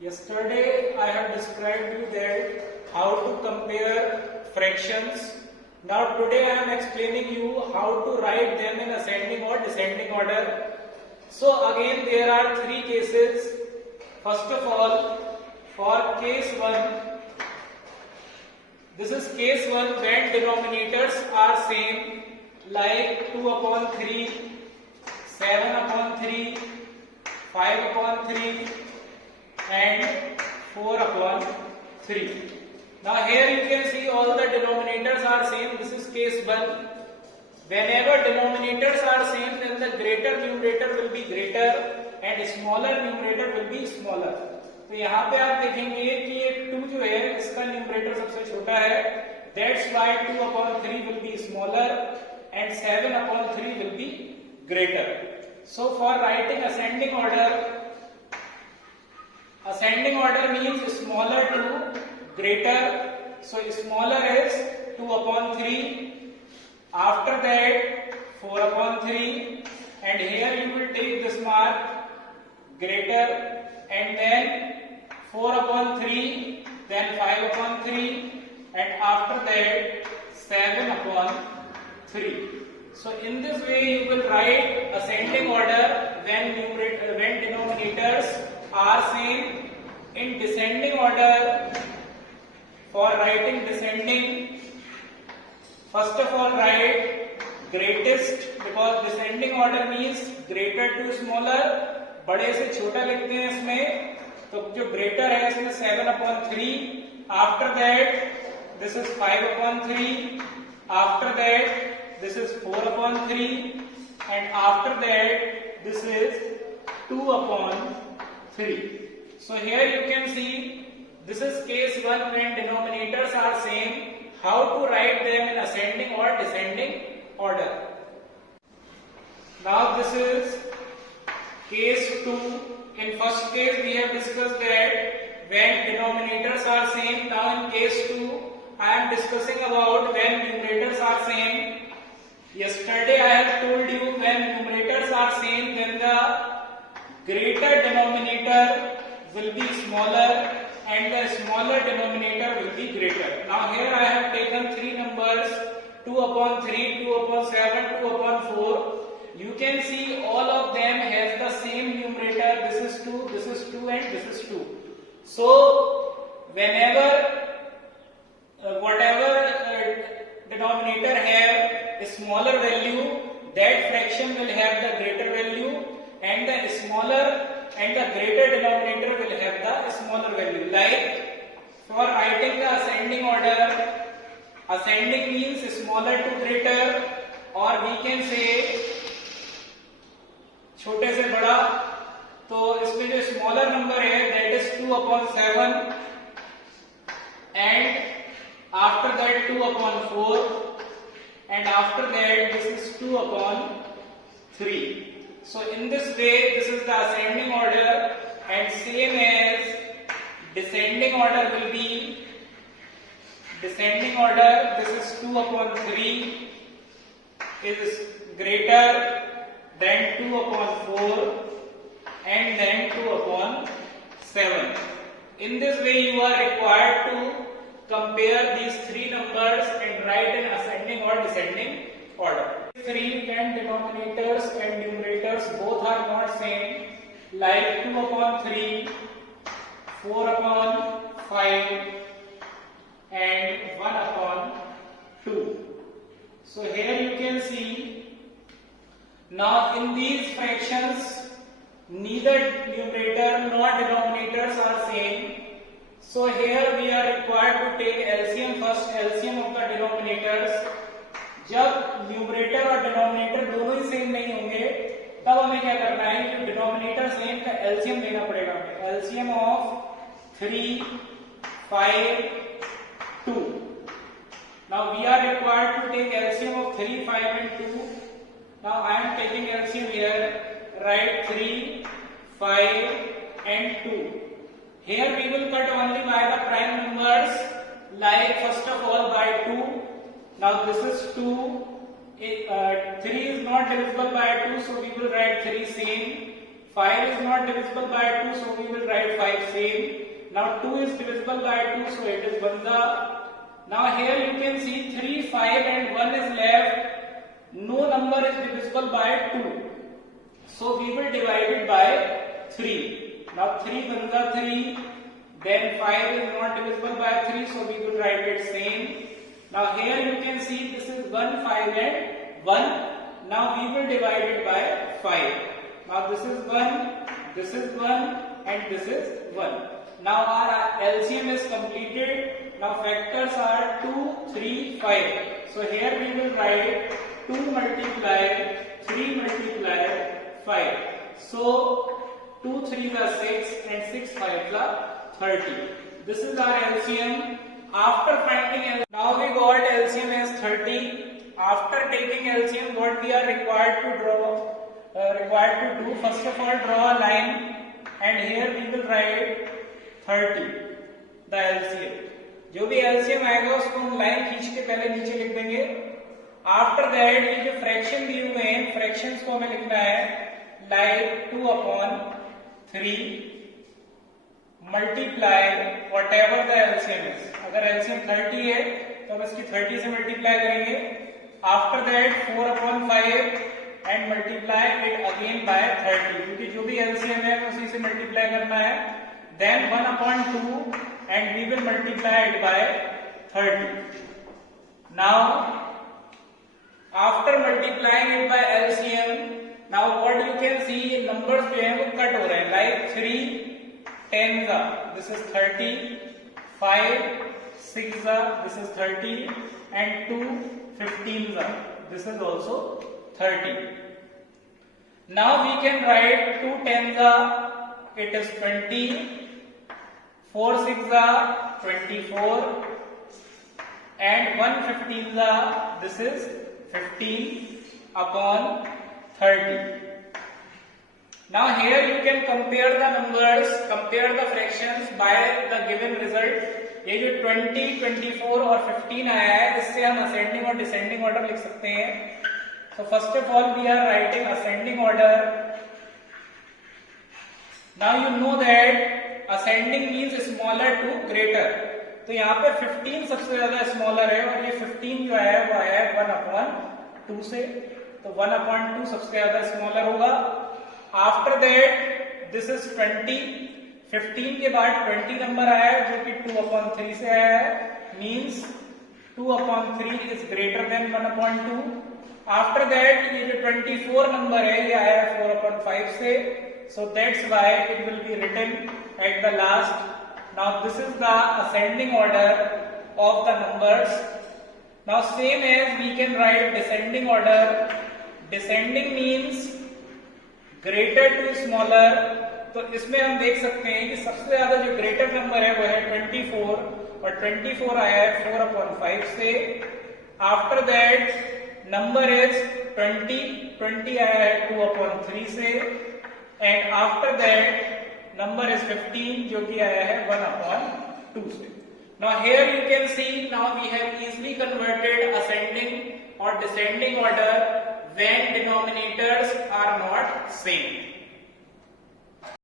Yesterday I have described you that how to compare fractions. Now today I am explaining you how to write them in ascending or descending order. So again there are three cases. First of all, for case 1, this is case 1 when denominators are same, like 2 upon 3, 7 upon 3, 5 upon 3 and 4 upon 3. Now here you can see all the denominators are same. This is case 1. Whenever denominators are same, then the greater numerator will be greater and smaller numerator will be smaller. तो यहाँ पे आप देखेंगे कि ये 2 जो है इसका न्यूमरेटर सबसे छोटा है, that's why 2 upon 3 will be smaller and 7 upon 3 will be greater. So for writing ascending order means smaller to greater. So smaller is 2 upon 3, after that 4 upon 3, and here you will take this mark greater, and then 4 upon 3, then 5 upon 3, and after that 7 upon 3. So in this way you will write ascending order when denominators are same. In descending order, for writing descending, first of all write greatest, because descending order means greater to smaller. बड़े से छोटा लिखते हैं इसमें, तो जो greater है इसमें 7 upon 3, after that this is 5 upon 3, after that this is 4 upon 3, and after that this is 2 upon 3. So here you can see this is case 1 when denominators are same, how to write them in ascending or descending order. Now this is case 2. In first case we have discussed that when denominators are same. Now in case 2 I am discussing about when numerators are same. Yesterday I have told you when numerators are same, then the greater denominator will be smaller and the smaller denominator will be greater. Now here I have taken 3 numbers, 2 upon 3, 2 upon 7, 2 upon 4. You can see all of them has the same numerator. This is 2, this is 2 and this is 2. So whenever whatever denominator have a smaller value, that fraction will have the greater value, and the smaller and the greater denominator will have the smaller value. Like for writing the ascending order, ascending means smaller to greater, or we can say छोटे से बड़ा. तो इसमें जो smaller number है that is 2 upon 7, and after that 2 upon 4, and after that this is 2 upon 3. So in this way this is the ascending order, and same as descending order will be descending order. This is 2 upon 3 is greater than 2 upon 4 and then 2 upon 7. In this way you are required to compare these 3 numbers and write in ascending or descending order. 3 when denominators and numerators both are not same, like 2 upon 3, 4 upon 5 and 1 upon 2. So here you can see, now in these fractions neither numerator nor denominators are same. So here we are required to take LCM first, LCM of the denominators. जब numerator और denominator दोनों ही same नहीं होंगे तब हमें क्या करना है कि डिनोमिनेटर सेम का एलसीएम लेना पड़ेगा. LCM of 3, 5, 2. Now we are required to take LCM of 3, 5 and 2. Now I am taking LCM here. Write 3, 5 and 2. Here we will cut only by the prime numbers, like first of all by 2. Now this is 2, 3 is not divisible by 2, so we will write 3 same, 5 is not divisible by 2, so we will write 5 same. Now 2 is divisible by 2, so it is 1. Now here you can see 3, 5 and 1 is left. No number is divisible by 2, so we will divide it by 3. Now 3 1 3, then 5 is not divisible by 3, so we will write it same. Now here you can see this is 1, 5 and 1. Now we will divide it by 5. Now this is 1, this is 1 and this is 1. Now our LCM is completed. Now factors are 2, 3, 5. So here we will write 2 multiply 3 multiply 5. So 2 3s are 6 and 6 5s are 30. This is our LCM. After finding LCM, now we got LCM as 30. After taking LCM, what we are required to do? First of all, draw a line, and here we will write 30, the LCM. जो भी LCM आएगा उसको हम line खींच के पहले नीचे लिख देंगे. आफ्टर दैट ये जो फ्रैक्शन दिए हुए हैं, फ्रैक्शंस को हमें लिखना है like 2/3 multiply what ever the LCM is. अगर LCM 30 है तो हम इसकी 30 से मल्टीप्लाई करेंगे. After that 4/5 and multiply it again by 30, क्योंकि जो भी LCM है उसी से मल्टीप्लाई करना है. Then 1/2 and we will multiply it by 30. Now after multiplying it by LCM, now what you can see, numbers जो हैं वो कट हो रहे हैं. Like 3 10s are, this is 30, 5 6s are, this is 30, and 2 15s are, this is also 30. Now we can write 2 10s are, it is 20, 4 6s are 24, and 1 15s are, this is 15/30. Now here you can compare the numbers, compare the fractions by the given result. ये जो 20, 24 और 15 आया है, इससे हम ascending और descending order लिख सकते हैं. So first of all we are writing ascending order. Now you know that ascending means smaller to greater. तो यहाँ पे 15 सबसे ज्यादा स्मॉलर है और ये 15 जो है वो आया है 1/2 से. तो 1/2 सबसे ज्यादा स्मॉलर होगा. After that this is 20. 15 के बाद 20 नंबर आया है जो कि 2/3 से आया है. Means 2/3 is greater than 1/2. After that ये जो 24 नंबर है ये आया है 4/5 से. So that's why it will be written at the last. Now this is the ascending order of the numbers. Now same as we can write descending order. Descending means greater to smaller. तो इसमें हम देख सकते हैं कि सबसे ज्यादा जो ग्रेटर नंबर है वो है 24 और 24 आया है 4/5 से. आफ्टर दैट नंबर इज 20 आया है 2/3 से. And after that number is 15 जो कि आया है 1/2 से. Now here you can see, now we have easily converted ascending or descending order when denominators are not same.